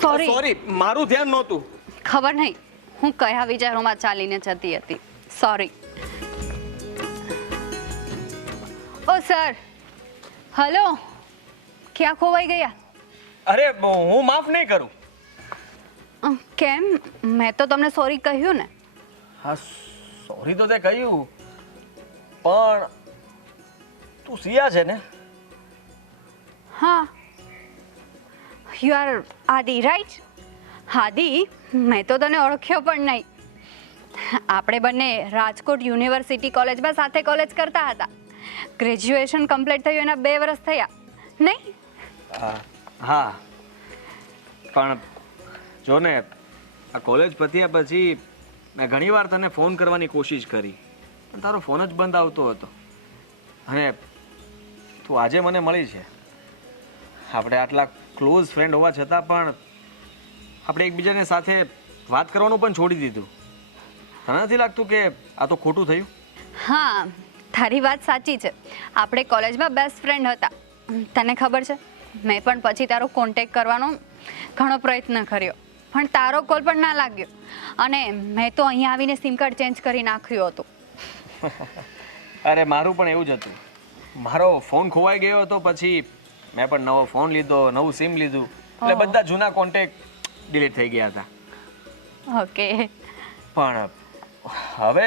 Sorry, મારું ધ્યાન નહોતું. ખબર નહીં હું કયા વિચારોમાં ચાલીને જતી હતી. સોરી. ઓ સર, હલો, ક્યાં ખોવાઈ ગયા? અરે હું માફ નહીં કરું. કેમ? મેં તો તમને સોરી કહ્યું ને. હા, સોરી તો તે કહ્યું, પણ તું સિયા છે ને? હા, યુ આર આદિ, રાઈટ? આદિ, મેં તો તને ઓળખ્યો પણ નહીં. આપણે બંને રાજકોટ યુનિવર્સિટી કોલેજમાં સાથે કોલેજ કરતા હતા. ગ્રેજ્યુએશન કમ્પ્લીટ થયું એના 2 વર્ષ થયા નહીં? હા, પણ જો ને આ કોલેજ પત્યા પછી મેં ઘણીવાર તને ફોન કરવાની કોશિશ કરી, પણ તારો ફોન જ બંધ આવતો હતો. અને તું આજે મને મળી છે. આપણે આટલા ક્લોઝ ફ્રેન્ડ હોવા છતાં પણ આપણે એકબીજાને સાથે વાત કરવાનું પણ છોડી દીધું. તને નથી લાગતું કે આ તો ખોટું થયું? હા, તારી વાત સાચી છે. આપણે કોલેજમાં બેસ્ટ ફ્રેન્ડ હતા. તને ખબર છે, મેં પણ પછી તારો કોન્ટેક્ટ કરવાનો ઘણો પ્રયત્ન કર્યો, પણ તારો કોલ પણ ના લાગ્યો. અને મેં તો અહીંયા આવીને સિમ કાર્ડ ચેન્જ કરી નાખ્યું હતું. અરે મારું પણ એવું જ હતું. મારો ફોન ખોવાઈ ગયો હતો, પછી મેં પણ નવો ફોન લીધો, નવું સિમ લીધું, એટલે બધા જૂના કોન્ટેક્ટ ડિલીટ થઈ ગયા હતા. ઓકે. પણ હવે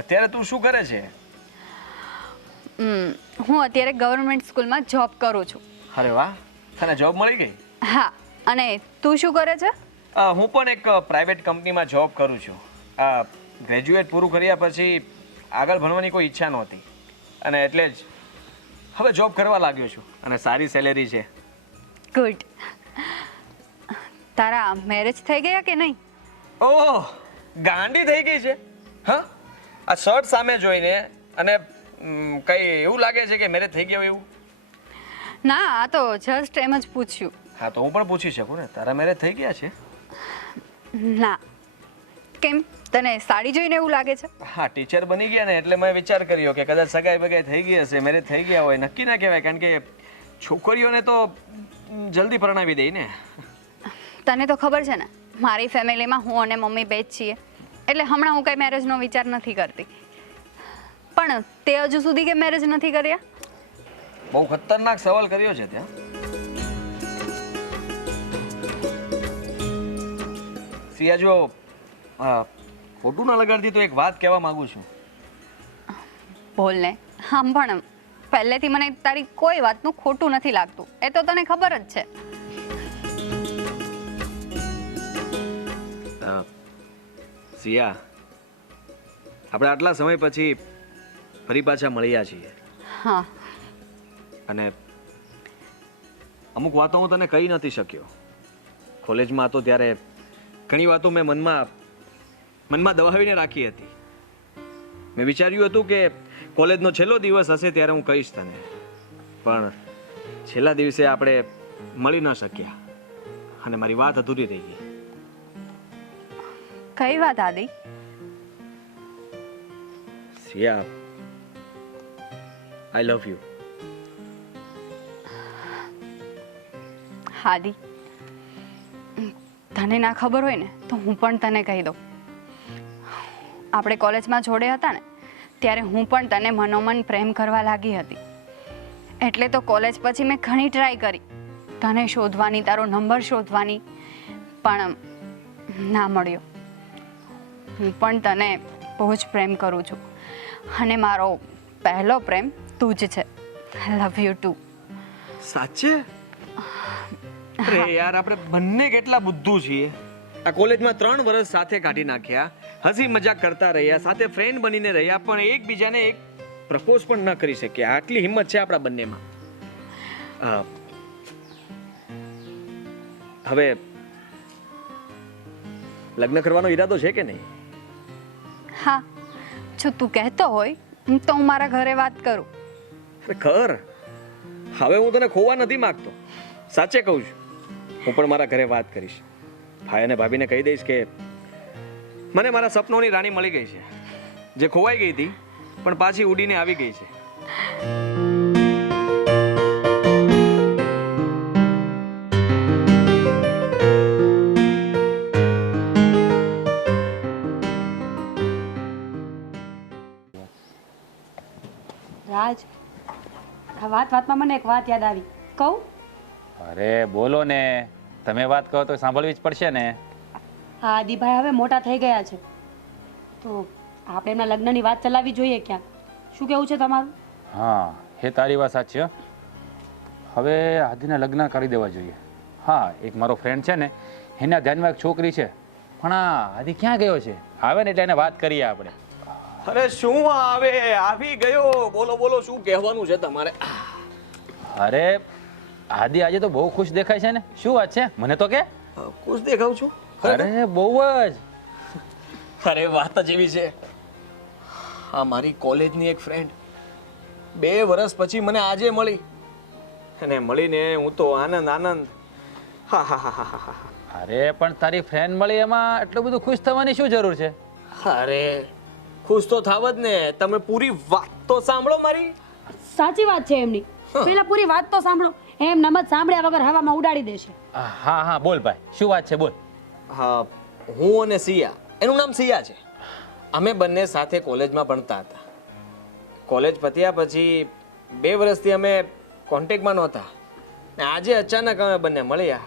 અત્યારે તું શું કરે છે? હું અત્યારે ગવર્મેન્ટ સ્કૂલમાં જોબ કરું છું. અરે વાહ, તને જોબ મળી ગઈ? હા, અને તું શું કરે છે? હું પણ એક પ્રાઇવેટ કંપનીમાં જોબ કરું છું. ગ્રેજ્યુએટ પૂરું કર્યા પછી આગળ ભણવાની કોઈ ઈચ્છા નહોતી, અને એટલે જ હવે જોબ કરવા લાગ્યો છું, અને સારી સેલેરી છે. ગુડ. તારા મેરેજ થઈ ગયા કે નહીં? ઓહ, ગાંડી થઈ ગઈ છે. હા, આ શર્ટ સામે જોઈને અને કઈ એવું લાગે છે કે મેરેજ થઈ ગયો એવું? ના, આ તો જસ્ટ એમ જ પૂછ્યું. હા, તો હું પણ પૂછી શકું ને, તારા મેરેજ થઈ ગયા છે? ના. કેમ, તને સાડી જોઈને એવું લાગે છે? હા, ટીચર બની ગયા ને એટલે મેં વિચાર કર્યો કે કદાચ સગાઈ બગાઈ થઈ ગઈ હશે, મેરેજ થઈ ગયા હોય. નક્કી ના કહેવાય, કારણ કે છોકરીઓને તો જલ્દી પરણાવી દે ને. તને તો ખબર છે ને, મારી ફેમિલીમાં હું અને મમ્મી બે જ છીએ, એટલે હમણાં હું કઈ મેરેજનો વિચાર નથી કરતી. પણ તે હજુ સુધી કે મેરેજ નથી કર્યા? બહુ ખતરનાક સવાલ કર્યો છે ત્યાં. સિયા, જો ખોટું ના લગાડતી તો એક વાત કહેવા માંગુ છું. બોલ ને. આમ પણ પહેલેથી મને તારી કોઈ વાતનું ખોટું નથી લાગતું, એ તો તને ખબર જ છે. સિયા, આપણે આટલા સમય પછી ફરી પાછા મળ્યા છીએ. હા. અને અમુક વાતો હું તને કહી નથી શક્યો. કોલેજમાં હતો ત્યારે ઘણી વાતો મેં મનમાં દબાવીને રાખી હતી. મેં વિચાર્યું હતું કે કોલેજનો છેલ્લો દિવસ હશે ત્યારે હું કહીશ તને, પણ છેલ્લા દિવસે આપણે મળી ન શક્યા, અને મારી વાત અધૂરી રહી ગઈ. કઈ વાત આદિ? સિયા, આઈ લવ યુ. આદિ, તને ના ખબર હોય ને તો હું પણ તને કહી દઉં. આપણે કોલેજમાં જોડે હતા ને ત્યારે હું પણ તને મનોમન પ્રેમ કરવા લાગી હતી. એટલે તો કોલેજ પછી મેં ઘણી ટ્રાય કરી તને શોધવાની, તારો નંબર શોધવાની, પણ ના મળ્યો. હું પણ તને બહુ જ પ્રેમ કરું છું, અને મારો પહેલો પ્રેમ તું જ છે. આઈ લવ યુ ટુ. સાચે? અરે યાર, આપણે બંને કેટલા બુદ્ધુ છીએ. આ કોલેજમાં 3 વર્ષ સાથે કાઢી નાખ્યા, હસી મજાક કરતા રહ્યા, સાથે ફ્રેન્ડ બનીને રહ્યા, પણ એકબીજાને એક પ્રપોઝ પણ ન કરી શક્યા. આટલી હિંમત છે આપણા બંનેમાં. હવે લગ્ન કરવાનો ઈરાદો છે કે નહીં? હા, જો તું કહેતો હોય તો હું મારા ઘરે વાત કરું. કર. હવે હું તને ખોવા નથી માંગતો, સાચે કહું છું. હું પણ મારા ઘરે વાત કરીશ. ભાઈ અને ભાભીને કહી દઈશ કે મને મારા સપનોની રાણી મળી ગઈ છે, જે ખોવાઈ ગઈ હતી પણ પાછી ઉડીને આવી ગઈ છે. રાજ, આ વાતમાં મને એક વાત યાદ આવી. કહું? અરે બોલો ને, તમે વાત કહો તો સાંભળવી જ પડશે ને. આ આદિભાઈ હવે મોટા થઈ ગયા છે, તો આપણે એમના લગ્નની વાત ચલાવવી જોઈએ ક્યાં. શું કેવું છે તમારું? હા, એ તારી વાત સાચી હો. હવે આદિના લગ્ન કરી દેવા જોઈએ. હા, એક મારો ફ્રેન્ડ છે ને, એના ધ્યાનમાં એક છોકરી છે, પણ આ આદિ ક્યાં ગયો છે? આવે ને એટલે એને વાત કરીએ આપણે. અરે શું આવે, આવી ગયો. બોલો બોલો, શું કહેવાનું છે તમારે? અરે આદિ આજે તો બહુ ખુશ દેખાય છે ને, શું વાત છે? મને તો કે ખુશ દેખાવ છું? અરે બહુ જ. અરે વાત જ એવી છે, આ મારી કોલેજની એક ફ્રેન્ડ 2 વર્ષ પછી મને આજે મળી, અને મળીને હું તો આનંદ. હા હા હા હા હા. અરે પણ તારી ફ્રેન્ડ મળી એમાં એટલું બધું ખુશ થવાની શું જરૂર છે? અરે ખુશ તો થાવ જ ને. તમે પૂરી વાત તો સાંભળો મારી. સાચી વાત છે એમની. પેલા પૂરી વાત તો સાંભળો. એમ નમત સાંભળ્યા વગર હવામાં ઉડાડી દેશે. હા હા બોલ ભાઈ, શું વાત છે બોલ. હા, હું અને સિયા, એનું નામ સિયા છે, અમે બંને સાથે કોલેજમાં ભણતા હતા. કોલેજ પત્યા પછી 2 વર્ષથી અમે કોન્ટેક્ટમાં નહોતા, ને આજે અચાનક અમે બંને મળ્યા.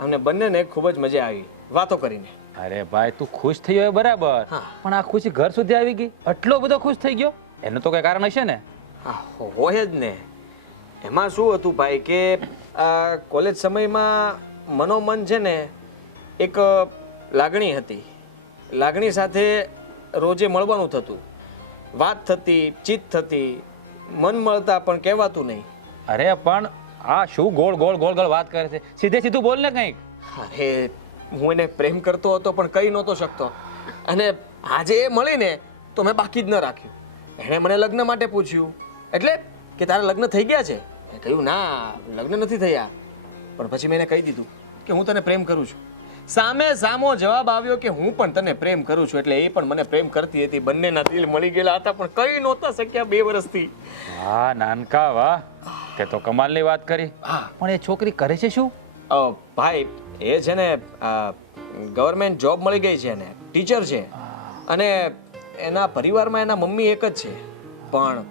અમને બંનેને ખૂબ જ મજા આવી વાતો કરીને. અરે ભાઈ તું ખુશ થઈ ગયો બરાબર, હા. પણ આ ખુશી ઘર સુધી આવી ગઈ, આટલો બધો ખુશ થઈ ગયો? એનું તો કઈ કારણ હશે ને. હા, હોય જ ને. એમાં શું હતું ભાઈ કે કોલેજ સમયમાં મનોમન છે ને, એક લાગણી હતી. લાગણી સાથે રોજે મળવાનું થતું, વાત થતી, ચીત થતી, મન મળતા પણ કહેવાતું નહીં. અરે પણ આ શું ગોળ ગોળ ગોળ ગોળ વાત કરે છે? સીધે સીધું બોલ ને કંઈક. અરે હું એને પ્રેમ કરતો હતો પણ કહી નહોતો શકતો, અને આજે એ મળીને તો મેં બાકી જ ન રાખ્યું. એણે મને લગ્ન માટે પૂછ્યું, એટલે કે તારા લગ્ન થઈ ગયા છે? મેં કહ્યું ના, લગ્ન નથી થયા. પણ પછી મેં એને કહી દીધું કે હું તને પ્રેમ કરું છું. સામો જવાબ આવ્યો કે હું પણ તને પ્રેમ કરું છું. એટલે એ પણ મને પ્રેમ કરતી હતી. બંનેના દિલ મળી ગયેલા હતા પણ કહી નહોતા શક્યા 2 વર્ષથી. વાહ નાનકા વાહ, તે તો કમાલની વાત કરી. હા. પણ એ છોકરી કરે છે શું? ભાઈ એ છે ને ગવર્મેન્ટ જોબ મળી ગઈ છે ને, ટીચર છે, અને એના પરિવારમાં એના મમ્મી એક જ છે. પણ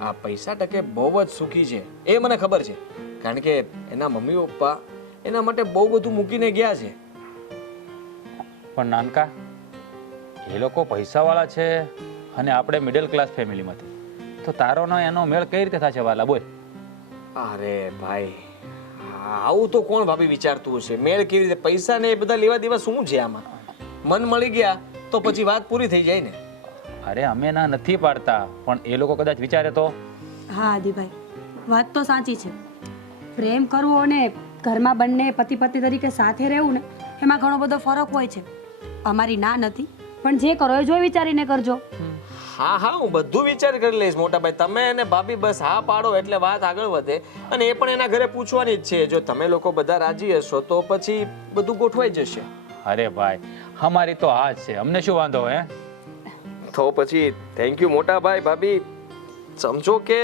આ પૈસા ટકે બહુ જ સુખી છે, એ મને ખબર છે, કારણ કે એના મમ્મી પપ્પા એના માટે બહુ બધું મૂકીને ગયા છે. પણ નાનકા, એ લોકો પૈસાવાળા છે અને આપણે મિડલ ક્લાસ ફેમિલીમાંથી, તો તારો ને એનો મેળ કઈ રીતે થશે વાલા બોલ? અરે ભાઈ, આવું તો કોણ ભાભી વિચારતું હશે? મેળ કેવી રીતે? પૈસા ને એ બધા લેવા દેવા શું છે આમાં? મન મળી ગયા તો પછી વાત પૂરી થઈ જાય ને. અરે અમે ના નથી પાડતા, પણ એ લોકો કદાચ વિચારે તો. હા આદિભાઈ, વાત તો સાચી છે. પ્રેમ કરવો અને ઘરમાં બંને પતિ પત્ની તરીકે સાથે રહેવું ને, એમાં ઘણો બધો ફરક હોય છે. અમારી ના નથી, પણ જે કરો એ જોઈ વિચારીને કરજો. હા હા, હું બધું વિચાર કરી લઈશ મોટા ભાઈ. તમે અને ભાભી બસ હા પાડો એટલે વાત આગળ વધે, અને એ પણ એના ઘરે પૂછવાની જ છે. જો તમે લોકો બધા રાજી હશો તો પછી બધું ગોઠવાઈ જશે. અરે ભાઈ અમારી તો આ જ છે, અમને શું વાંધો હે? તો પછી થેન્ક યુ મોટા ભાઈ ભાભી. સમજો કે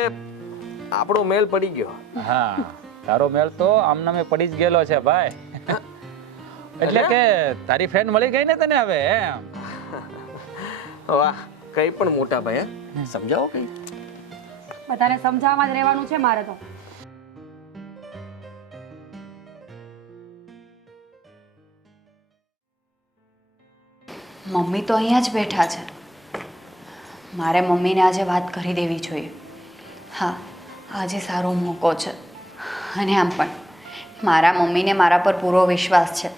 આપણો મેલ પડી ગયો. હા, તારો મેળ તો આમનામે પડી જ ગયેલો છે ભાઈ. એટલે કે તારી ફ્રેન્ડ મળી ગઈ ને તને હવે એમ? વાહ, કઈ પણ મોટા ભાઈ, સમજાવો કઈ. બધાને સમજાવવામાં જ રહેવાનું છે મારે તો. મમ્મી તો અહીંયા જ બેઠા છે. મારે મમ્મીને આજે વાત કરી દેવી જોઈએ. હા, આજે સારો મોકો છે. અને આમ પણ મારા મમ્મીને મારા પર પૂરો વિશ્વાસ છે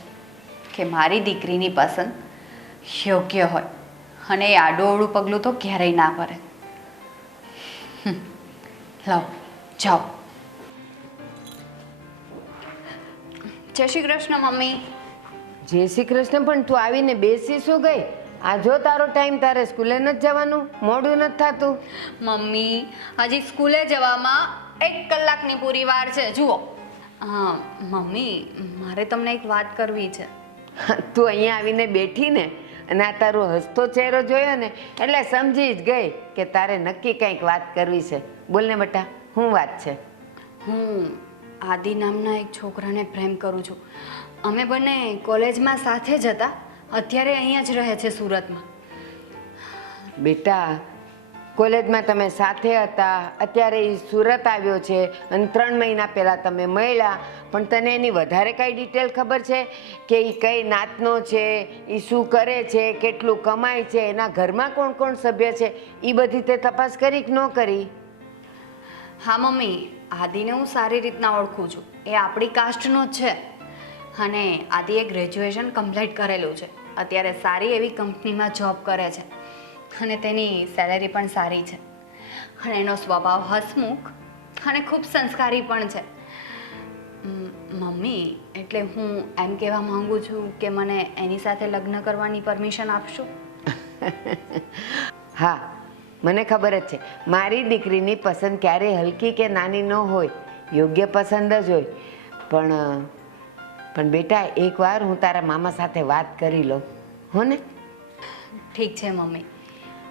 કે મારી દીકરીની પસંદ યોગ્ય હોય, અને એ આડું પગલું તો ક્યારેય ના કરે. લાવ જાઓ. જય શ્રી કૃષ્ણ મમ્મી. જય શ્રી કૃષ્ણ. પણ તું આવીને બેસી શું ગઈ? આ જો તારો ટાઈમ, તારે સ્કૂલે નથી જવાનું? મોડું નથી થતું? મમ્મી, હજી સ્કૂલે જવામાં 1 કલાકની પૂરી વાર છે. જુઓ. હા મમ્મી, મારે તમને એક વાત કરવી છે. તું અહીંયા આવીને બેઠી ને, અને આ તારો હસતો ચહેરો જોયો ને, એટલે સમજી જ ગઈ કે તારે નક્કી કંઈક વાત કરવી છે. બોલ ને બેટા, શું વાત છે? હું આદિ નામના એક છોકરાને પ્રેમ કરું છું. અમે બંને કોલેજમાં સાથે જ હતા. અત્યારે અહીંયા જ રહે છે સુરતમાં. બેટા, કોલેજમાં તમે સાથે હતા, અત્યારે એ સુરત આવ્યો છે અને 3 મહિના પહેલાં તમે મળ્યા, પણ તને એની વધારે કાંઈ ડિટેલ ખબર છે કે એ કઈ નાતનો છે, એ શું કરે છે, કેટલું કમાય છે, એના ઘરમાં કોણ કોણ સભ્ય છે, એ બધી તે તપાસ કરી કે ન કરી? હા મમ્મી, આદિને હું સારી રીતના ઓળખું છું. એ આપણી કાસ્ટનો જ છે અને આદિએ ગ્રેજ્યુએશન કમ્પ્લીટ કરેલું છે. અત્યારે સારી એવી કંપનીમાં જોબ કરે છે અને તેની સેલેરી પણ સારી છે અને એનો સ્વભાવ હસમુખ અને ખૂબ સંસ્કારી પણ છે. મમ્મી, એટલે હું એમ કહેવા માંગુ છું કે મને એની સાથે લગ્ન કરવાની પરમિશન આપશો? હા, મને ખબર જ છે મારી દીકરીની પસંદ ક્યારેય હલકી કે નાની ન હોય, યોગ્ય પસંદ જ હોય. પણ બેટા, એકવાર હું તારા મામા સાથે વાત કરી લઉં, હો ને? ઠીક છે મમ્મી,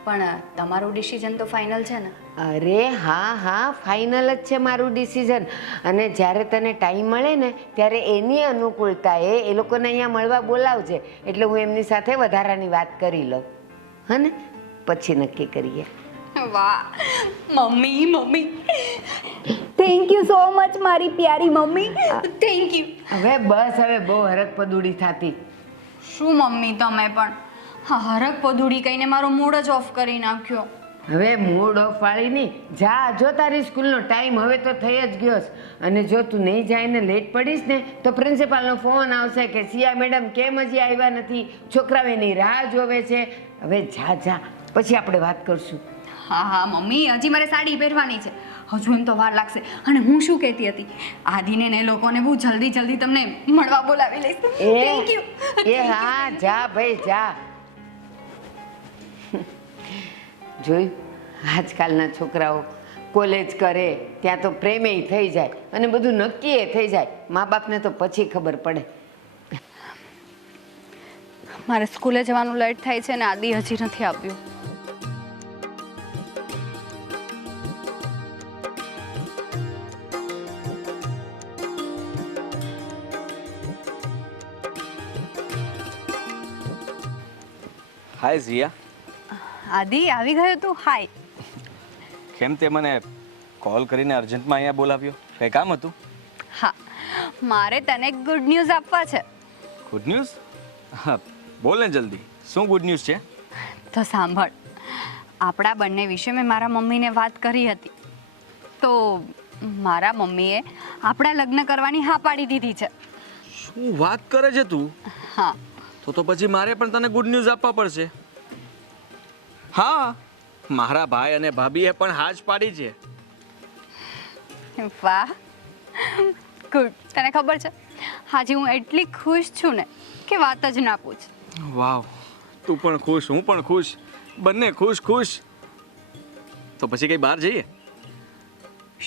પણ તમારું ડિસિઝન તો ફાઇનલ છે ને? અરે હા હા, ફાઇનલ જ છે મારું ડિસિઝન. અને જ્યારે તને ટાઈમ મળે ને ત્યારે એની અનુકૂળતાએ એ લોકોને અહીંયા મળવા બોલાવજે, એટલે હું એમની સાથે વધારાની વાત કરી લઉં, હે ને? પછી નક્કી કરીએ. વાહ mummy, mummy thank you so much મારી પ્યારી મમ્મી, થેન્ક યુ. હવે બસ, હવે બહુ હરખ પદુડી થતી. શું મમ્મી, તમે પણ હા હરક પધુડી કહીને મારો મૂડ જ ઓફ કરી નાખ્યો. હવે મૂડ ઓફ વાળી નહીં, જા, જો તારી સ્કૂલનો ટાઈમ હવે તો થઈ જ ગયો છે. અને જો તું નહીં જાય ને લેટ પડીશ ને તો પ્રિન્સિપાલનો ફોન આવશે કે સિયા મેડમ કેમ હજી આવ્યા નથી, છોકરાઓ એની રાહ જોવે છે. હવે જા જા, પછી આપણે વાત કરશું. હા હા મમ્મી, હજી મારે સાડી પહેરવાની છે, હજુ એમ તો વાર લાગશે. અને હું શું કહેતી હતી, આદિને ને લોકોને બહુ જલ્દી જલ્દી તમને મળવા બોલાવી લઈશ. Thank you. એ હા, જા ભાઈ જા. જોયું, આજકાલના છોકરાઓ કોલેજ કરે ત્યાં તો પ્રેમેય થઈ જાય અને બધું નક્કીએ થઈ જાય. મા બાપને તો પછી ખબર પડે. મારે સ્કૂલે જવાનું લેટ થાય છે ને આદિ હજી નથી આવ્યું. હાય ઝિયા. આદિ આવી ગયો તું? હાય. કેમ તે મને કોલ કરીને અર્જન્ટમાં અહીંયા બોલાવ્યો? કંઈ કામ હતું? હા, મારે તને ગુડ ન્યૂઝ આપવા છે. Good news? હા, બોલ ને જલ્દી, શું ગુડ ન્યૂઝ છે? તો સાંભળ, આપણા બંને વિશે મેં મારા મમ્મીને વાત કરી હતી, તો મારા મમ્મીએ આપણા લગ્ન કરવાની હા પાડી દીધી છે. શું વાત કરે છે તું? હા. તો પછી મારે પણ તને ગુડ ન્યૂઝ આપવા પડશે. હા, મારા ભાઈ અને ભાભીએ પણ હા જ પાડી છે. વાહ, ગુડ. તને ખબર છે, આજે હું એટલી ખુશ છું ને કે વાત જ ના પૂછ. વાવ, તું પણ ખુશ, હું પણ ખુશ, બંને ખુશ ખુશ. તો પછી કઈ બહાર જઈએ?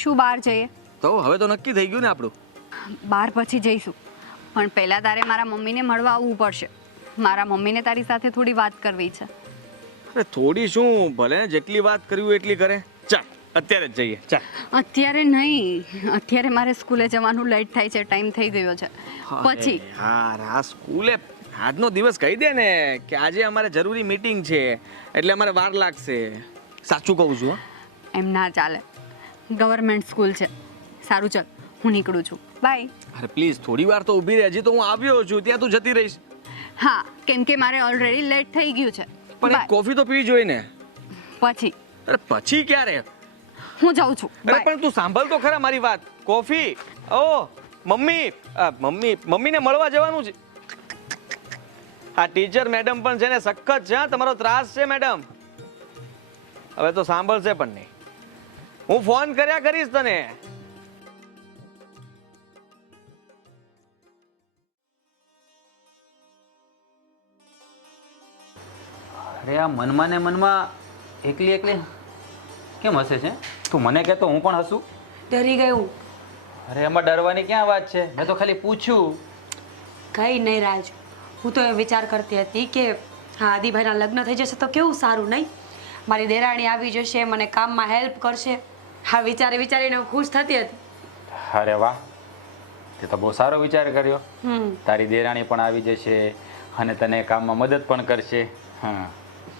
શું બહાર જઈએ? તો હવે તો નક્કી થઈ ગયું ને આપણું. બહાર પછી જઈશું, પણ પહેલાં તારે મારા મમ્મીને મળવા આવવું પડશે. મારા મમ્મીને તારી સાથે થોડી વાત કરવી છે. અરે થોડી શું, ભલે ને જેટલી વાત કરવી હોય એટલી કરે. ચાલ અત્યારે જ જઈએ, ચાલ. અત્યારે નહીં, અત્યારે મારે સ્કૂલે જવાનું લેટ થાય છે, ટાઈમ થઈ ગયો છે. પછી હા, આ સ્કૂલે આજનો દિવસ કહી દે ને કે આજે અમારે જરૂરી મીટિંગ છે એટલે અમારે વાર લાગશે. સાચું કહું છું. એમ ના ચાલે, ગવર્મેન્ટ સ્કૂલ છે. સારું, ચાલ હું નીકળું છું, બાય. અરે પ્લીઝ થોડી વાર તો ઊભી રહે, હજી તો હું આવ્યો છું, ત્યાં તું જતી રહીશ. હા, કેમ કે મારે ઓલરેડી લેટ થઈ ગયું છે. પણ એક કોફી તો પીવી જોઈએ ને. પછી? અરે પછી ક્યારે? હું જાઉં છું. અરે પણ તું સાંભળ તો ખરા મારી વાત. કોફી, ઓ મમ્મીને મળવા જવાનું છે. આ ટીચર મેડમ પણ છે ને સખત છે. તમારો ત્રાસ છે મેડમ. હવે તો સાંભળશે પણ નહીં. હું ફોન કર્યા કરીશ તને. અરે આ મનમાં ને મનમાં એકલી એકલી કેમ હસે છે? તું મને કહેતો હું પણ હસું? ડરી ગયું. અરે એમાં ડરવાની ક્યાં વાત છે? મેં તો ખાલી પૂછ્યું. કંઈ નહીં રાજ, હું તો એ વિચાર કરતી હતી કે હા આદિભાઈના લગ્ન થઈ જશે તો કેવું સારું નહીં? મારી દેરાણી આવી જશે, મને કામમાં હેલ્પ કરશે. હા, વિચારીને હું ખુશ થતી હતી. અરે વાહ, તે તો બહુ સારો વિચાર કર્યો. તારી દેરાણી પણ આવી જશે અને તને કામમાં મદદ પણ કરશે. હા,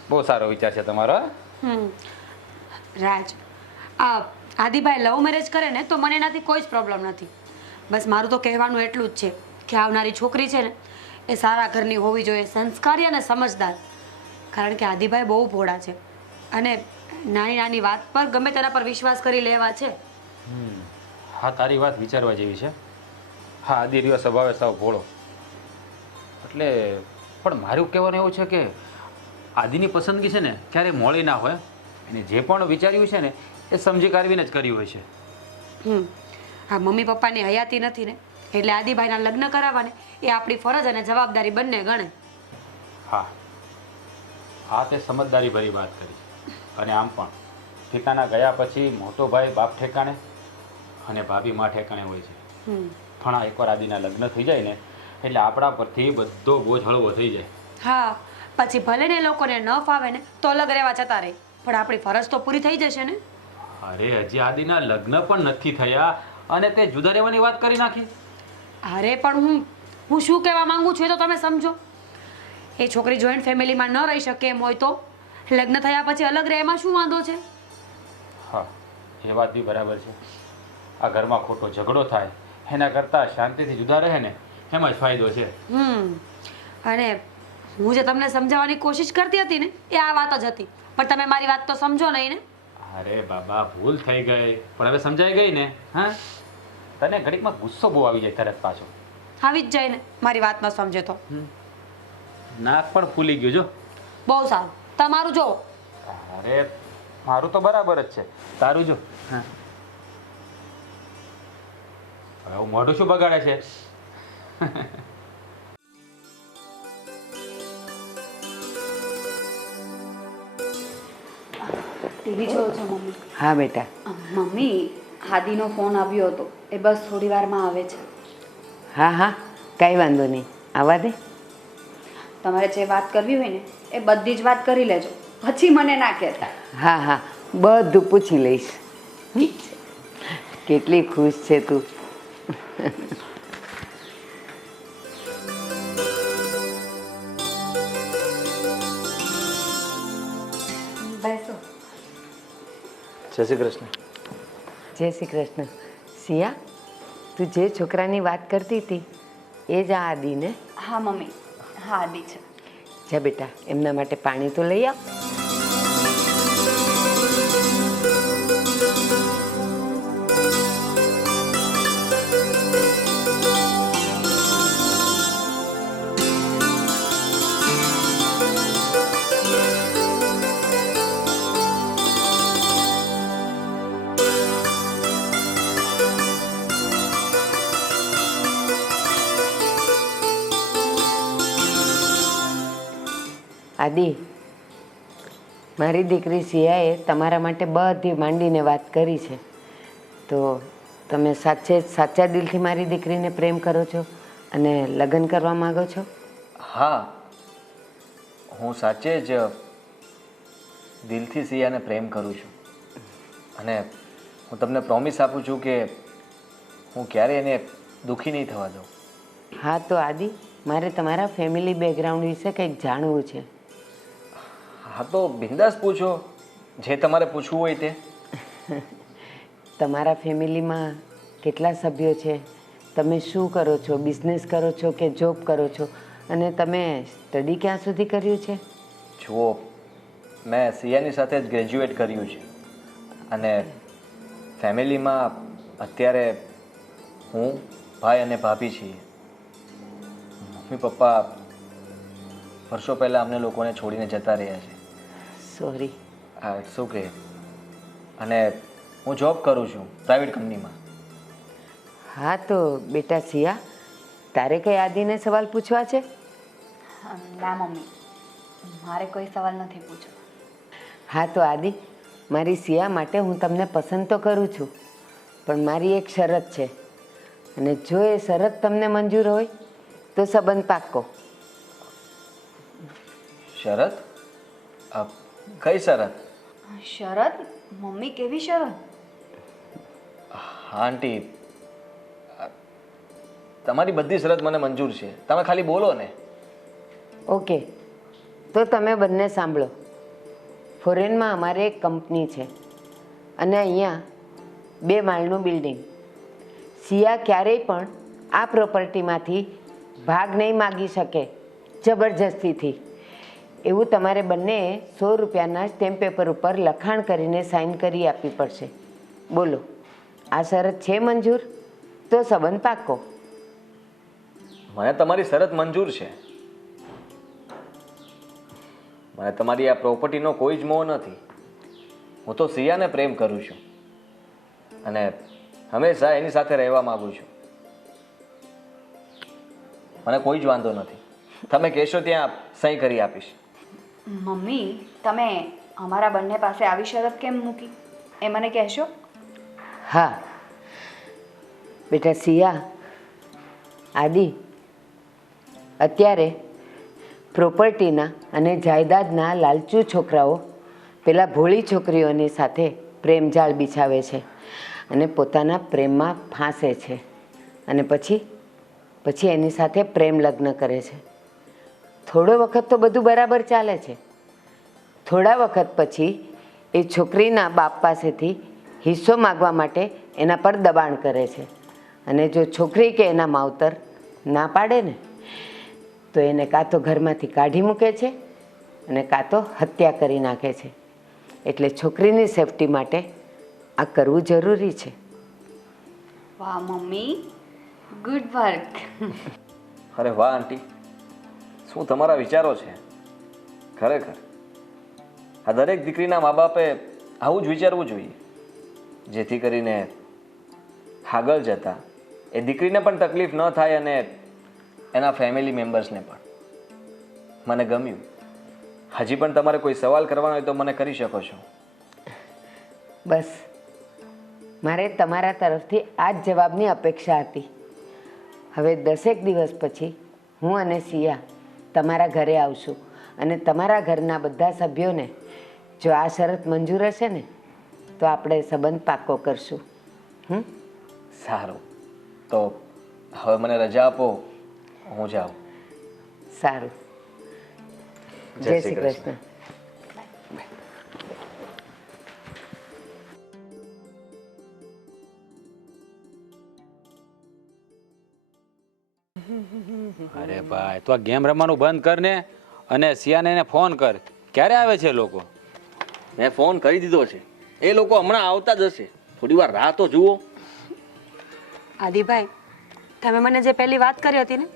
બહુ સારો વિચાર છે તમારો. રાજ, આ આદિભાઈ લવ મેરેજ કરે ને તો મને એનાથી કોઈ જ પ્રોબ્લેમ નથી. બસ મારું તો કહેવાનું એટલું જ છે કે આવનારી છોકરી છે ને એ સારા ઘરની હોવી જોઈએ, સંસ્કારી અને સમજદાર. કારણ કે આદિભાઈ બહુ ભોળા છે અને નાની નાની વાત પર ગમે તેના પર વિશ્વાસ કરી લેવા છે. હા, તારી વાત વિચારવા જેવી છે. હા, આદિ રહ્યો સ્વભાવે સાવ ભોળો. એટલે પણ મારું કહેવાનું એવું છે કે આદિની પસંદગી છે ને ક્યારેય મોડી ના હોય. એને જે પણ વિચાર્યું છે ને એ સમજી કાઢવીને જ કર્યું હોય છે. હા, મમ્મી પપ્પાની હયાતી નથી ને એટલે આદિભાઈના લગ્ન કરાવવાને એ આપણી ફરજ અને જવાબદારી બંને ગણે. હા, આ તે સમજદારી ભરી વાત કરી. અને આમ પણ ઠેકાણા ગયા પછી મોટો ભાઈ બાપ ઠેકાણે અને ભાભી માં ઠેકાણે હોય છે. પણ આ એકવાર આદિના લગ્ન થઈ જાય ને એટલે આપણા પરથી બધો બોજ હળવો થઈ જાય. હા, પછી ભલે ને એ લોકોને ન ફાવે ને તો અલગ રહેવા જતા રહે, પણ આપણી ફરજ તો પૂરી થઈ જશે ને. અરે હજી આદિના લગ્ન પણ નથી થયા અને તે જુદા રહેવાની વાત કરી નાખી. અરે પણ હું શું કહેવા માંગુ છું એ તો તમે સમજો. એ છોકરી જોઈન્ટ ફેમિલીમાં ન રહી શકે એમ હોય તો લગ્ન થયા પછી અલગ રહે એમાં શું વાંધો છે? હા, એ વાત બી બરાબર છે. આ ઘરમાં ખોટો ઝઘડો થાય એના કરતાં શાંતિથી જુદા રહે ને એમાં જ ફાયદો છે. અને હું જે તમને સમજાવવાની કોશિશ કરતી હતી ને એ આ વાત જ હતી, પણ તમે મારી વાત તો સમજો નહીં ને. અરે બાબા, ભૂલ થઈ ગઈ પણ હવે સમજાઈ ગઈ ને. હા, તને ઘડીકમાં ગુસ્સો બહુ આવી જાય તરત પાછો. આવી જ જાય ને મારી વાત ન સમજે તો. નાક પણ ફૂલી ગયું જો. બહુ સારું, તમારું જો. અરે મારું તો બરાબર જ છે, તારું જો. હા, હવે હું મોઢું શું બગાડે છે? ટીવી જોવો છો મમ્મી? હા બેટા. મમ્મી, આદિનો ફોન આવ્યો હતો, એ બસ થોડી વારમાં આવે છે. હા હા, કાંઈ વાંધો નહીં, આવવા દે. તમારે જે વાત કરવી હોય ને એ બધી જ વાત કરી લેજો, પછી મને ના કહેતા. હા હા, બધું પૂછી લઈશ. ઠીક છે. કેટલી ખુશ છે તું. બેસો. જય શ્રી કૃષ્ણ. જય શ્રી કૃષ્ણ. સિયા, તું જે છોકરાની વાત કરતી હતી એ જ આ આદિ ને? હા મમ્મી, હા આદિ છે. જા બેટા, એમના માટે પાણી તો લઈ આવ. આદિ, મારી દીકરી સિયાએ તમારા માટે બધી માંડીને વાત કરી છે. તો તમે સાચા દિલથી મારી દીકરીને પ્રેમ કરો છો અને લગ્ન કરવા માગો છો? હા, હું સાચે જ દિલથી સિયાને પ્રેમ કરું છું અને હું તમને પ્રોમિસ આપું છું કે હું ક્યારેય એને દુઃખી નહીં થવા દઉં. હા, તો આદિ, મારે તમારા ફેમિલી બેકગ્રાઉન્ડ વિશે કંઈક જાણવું છે. હા, તો બિંદાસ પૂછો, જે તમારે પૂછવું હોય તે. તમારા ફેમિલીમાં કેટલા સભ્યો છે? તમે શું કરો છો? બિઝનેસ કરો છો કે જોબ કરો છો? અને તમે સ્ટડી ક્યાં સુધી કર્યું છે? જુઓ, મેં સિયાની સાથે જ ગ્રેજ્યુએટ કર્યું છે અને ફેમિલીમાં અત્યારે હું, ભાઈ અને ભાભી છીએ. મમ્મી પપ્પા વર્ષો પહેલાં અમને લોકોને છોડીને જતા રહ્યા છે. સોરી. હા, ઇટ્સ ઓકે. અને હું જોબ કરું છું પ્રાઇવેટ કંપનીમાં. હા, તો બેટા સિયા, તારે કઈ આદિને સવાલ પૂછવા છે? ના મમ્મી, મારે કોઈ સવાલ નથી પૂછવો. હા, તો આદિ, મારી સિયા માટે હું તમને પસંદ તો કરું છું, પણ મારી એક શરત છે અને જો એ શરત તમને મંજૂર હોય તો સંબંધ પાક્કો. શરત? કઈ શરત? શરત? મમ્મી, કેવી શરત? હા આંટી, તમારી બધી શરત મને મંજૂર છે, તમે ખાલી બોલો ને. ઓકે, તો તમે બંને સાંભળો. ફોરેનમાં અમારે એક કંપની છે અને અહીંયા 2 માળનું બિલ્ડિંગ. સિયા ક્યારેય પણ આ પ્રોપર્ટીમાંથી ભાગ નહીં માગી શકે જબરજસ્તીથી. એવું તમારે બંનેએ 100 રૂપિયાના સ્ટેમ્પ પેપર ઉપર લખાણ કરીને સાઈન કરી આપવી પડશે. બોલો, આ શરત છે મંજૂર? તો સંબંધ પાકો. મને તમારી શરત મંજૂર છે. મને તમારી આ પ્રોપર્ટીનો કોઈ જ મોહ નથી. હું તો સિયાને પ્રેમ કરું છું અને હંમેશા એની સાથે રહેવા માંગુ છું. મને કોઈ જ વાંધો નથી. તમે કહેશો ત્યાં સહી કરી આપીશ. મમ્મી, તમે અમારા બંને પાસે આવી શરત કેમ મૂકી એ મને કહેશો? હા બેટા સિયા, આદિ, અત્યારે પ્રોપર્ટીના અને જાયદાદના લાલચુ છોકરાઓ પેલા ભોળી છોકરીઓની સાથે પ્રેમ જાળ બિછાવે છે અને પોતાના પ્રેમમાં ફાંસે છે અને પછી એની સાથે પ્રેમ લગ્ન કરે છે. થોડો વખત તો બધું બરાબર ચાલે છે. થોડા વખત પછી એ છોકરીના બાપ પાસેથી હિસ્સો માગવા માટે એના પર દબાણ કરે છે અને જો છોકરી કે એના માવતર ના પાડે ને તો એને કાં તો ઘરમાંથી કાઢી મૂકે છે અને કાં તો હત્યા કરી નાખે છે. એટલે છોકરીની સેફટી માટે આ કરવું જરૂરી છે. વાહ મમ્મી, ગુડ વર્ક. અરે વાહ આંટી, શું તમારા વિચારો છે! ખરેખર આ દરેક દીકરીના મા બાપે આવું જ વિચારવું જોઈએ, જેથી કરીને આગળ જતા એ દીકરીને પણ તકલીફ ન થાય અને એના ફેમિલી મેમ્બર્સને પણ. મને ગમ્યું. હજી પણ તમારે કોઈ સવાલ કરવાનો હોય તો મને કરી શકો છો. બસ મારે તમારા તરફથી આ જ જવાબની અપેક્ષા હતી. હવે 10 દિવસ પછી હું અને સિયા તમારા ઘરે આવશું અને તમારા ઘરના બધા સભ્યોને જો આ શરત મંજૂર હશે ને તો આપણે સંબંધ પાકો કરશું. સારું, તો હવે મને રજા આપો, હું જાઉં. સારું. જય શ્રી કૃષ્ણ. અરે ભાઈ, તું આ ગેમ રમવાનું બંધ કર ને અને સિયાને એને ફોન કર. ક્યારે આવે છે લોકો? મેં ફોન કરી દીધો છે. એ લોકો હમણાં આવતા જ હશે. થોડી વાર રાહ તો જુઓ. આદિભાઈ, તમે મને જે પહેલી વાત કરી હતી ને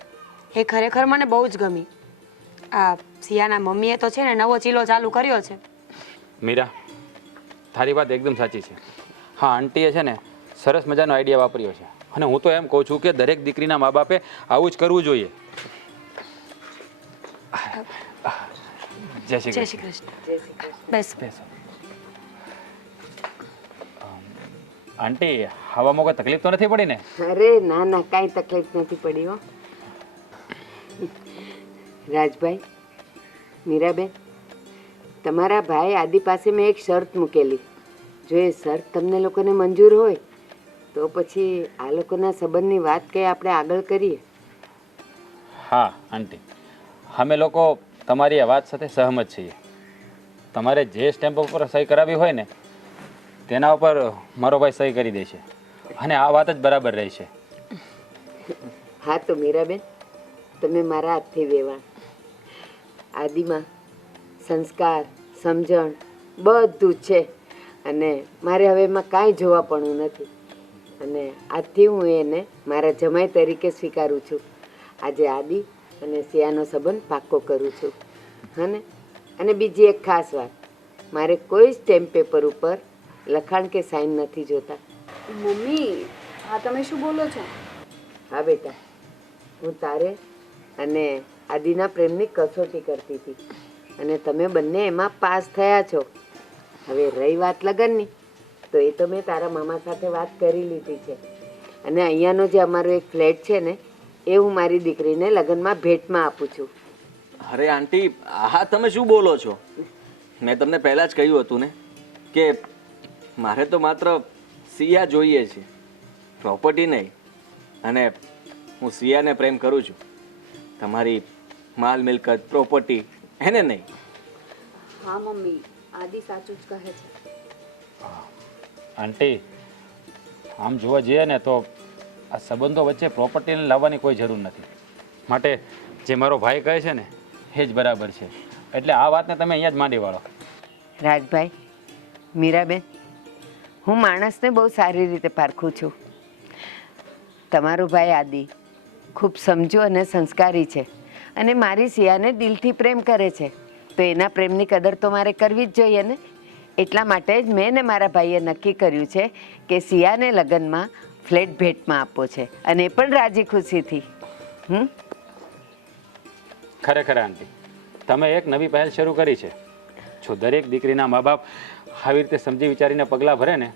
એ ખરેખર મને બહુ જ ગમી. આ સિયાના મમ્મીએ તો છે ને નવો ચીલો ચાલુ કર્યો છે. મીરા, તારી વાત એકદમ સાચી છે. હા, આંટીએ છે ને સરસ મજાનો આઈડિયા વાપર્યો છે અને હું તો એમ કહું છું કે દરેક દીકરીના મા બાપે આવું જ કરવું જોઈએ. જય શ્રી જય શ્રી કૃષ્ણ. કૃષ્ણ. બેસ. બેસો. આંટી, હવામાં કોઈ તકલીફ તો નથી પડી ને? અરે ના ના, કાંઈ તકલીફ નથી પડી હો. રાજભાઈ, મીરાબેન, તમારા ભાઈ આદિ પાસે મેં એક શરત મૂકેલી. જો એ શરત તમને લોકોને મંજૂર હોય તો પછી આ લોકોના સંબંધની વાત કંઈ આપણે આગળ કરીએ. હા આંટી, અમે લોકો તમારી આ વાત સાથે સહમત છીએ. તમારે જે સ્ટેમ્પ ઉપર સહી કરાવી હોય ને તેના ઉપર મારો ભાઈ સહી કરી દેશે અને આ વાત જ બરાબર રહેશે. હા તો મીરાબેન, તમે મારા હાથથી વેવાણ. આદિમાં સંસ્કાર, સમજણ બધું જ છે અને મારે હવે એમાં કાંઈ જોવા પણ નથી અને આજથી હું એને મારા જમાઈ તરીકે સ્વીકારું છું. આજે આદિ અને સિયાનો સંબંધ પાક્કો કરું છું. હા, અને બીજી એક ખાસ વાત, મારે કોઈ સ્ટેમ્પ પેપર ઉપર લખાણ કે સાઈન નથી જોતા. મમ્મી, હા તમે શું બોલો છો? હા બેટા, હું તારે અને આદિના પ્રેમની કસોટી કરતી હતી અને તમે બંને એમાં પાસ થયા છો. હવે રહી વાત લગ્નની, તો એ તો મેં તારા મામા સાથે વાત કરી લીધી છે અને અહીંયાનો જે અમારો એક ફ્લેટ છે ને એ હું મારી દીકરીને લગ્નમાં ભેટમાં આપું છું. અરે આંટી, હા તમે શું બોલો છો? મેં તમને પહેલાં જ કહ્યું હતું ને કે મારે તો માત્ર સિયા જોઈએ છે, પ્રોપર્ટી નહીં. અને હું સિયાને પ્રેમ કરું છું, તમારી માલ મિલકત પ્રોપર્ટી એને નહીં. હા મમ્મી, આદિ સાચું જ કહે છે. આંટી આમ જોવા જઈએ ને તો આ સંબંધો વચ્ચે પ્રોપર્ટીને લાવવાની કોઈ જરૂર નથી. માટે જે મારો ભાઈ કહે છે ને એ જ બરાબર છે. એટલે આ વાતને તમે અહીંયા જ માંડી વાળો. રાજભાઈ, મીરાબેન, હું માણસને બહુ સારી રીતે પારખું છું. તમારો ભાઈ આદિ ખૂબ સમજુ અને સંસ્કારી છે અને મારી સિયાને દિલથી પ્રેમ કરે છે, તો એના પ્રેમની કદર તો મારે કરવી જ જોઈએ ને. એટલા માટે જ મેં ને મારા ભાઈએ નક્કી કર્યું છે કે સિયાને લગ્નમાં ફ્લેટ ભેટમાં આપવો છે, અને એ પણ રાજી ખુશીથી. ખરેખર આંટી, તમે એક નવી પહેલ શરૂ કરી છે. જો દરેક દીકરીના મા બાપ આવી રીતે સમજી વિચારીને પગલાં ભરે ને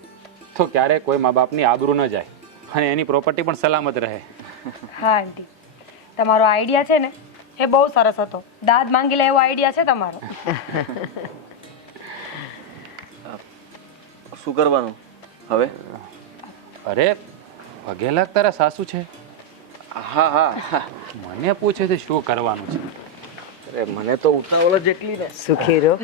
તો ક્યારેય કોઈ મા બાપની આબરૂ ન જાય અને એની પ્રોપર્ટી પણ સલામત રહે. હા આંટી, તમારો આઈડિયા છે ને એ બહુ સરસ હતો. દાદ માંગી લે એવો આઈડિયા છે તમારો. શું કરવાનું હવે? અરે પગે લાગ તારા સાસુ છે, હા હા, મને પૂછે છે શું કરવાનું છે. અરે મને તો ઉતાવળ જ એટલી ને. સુખી રહો.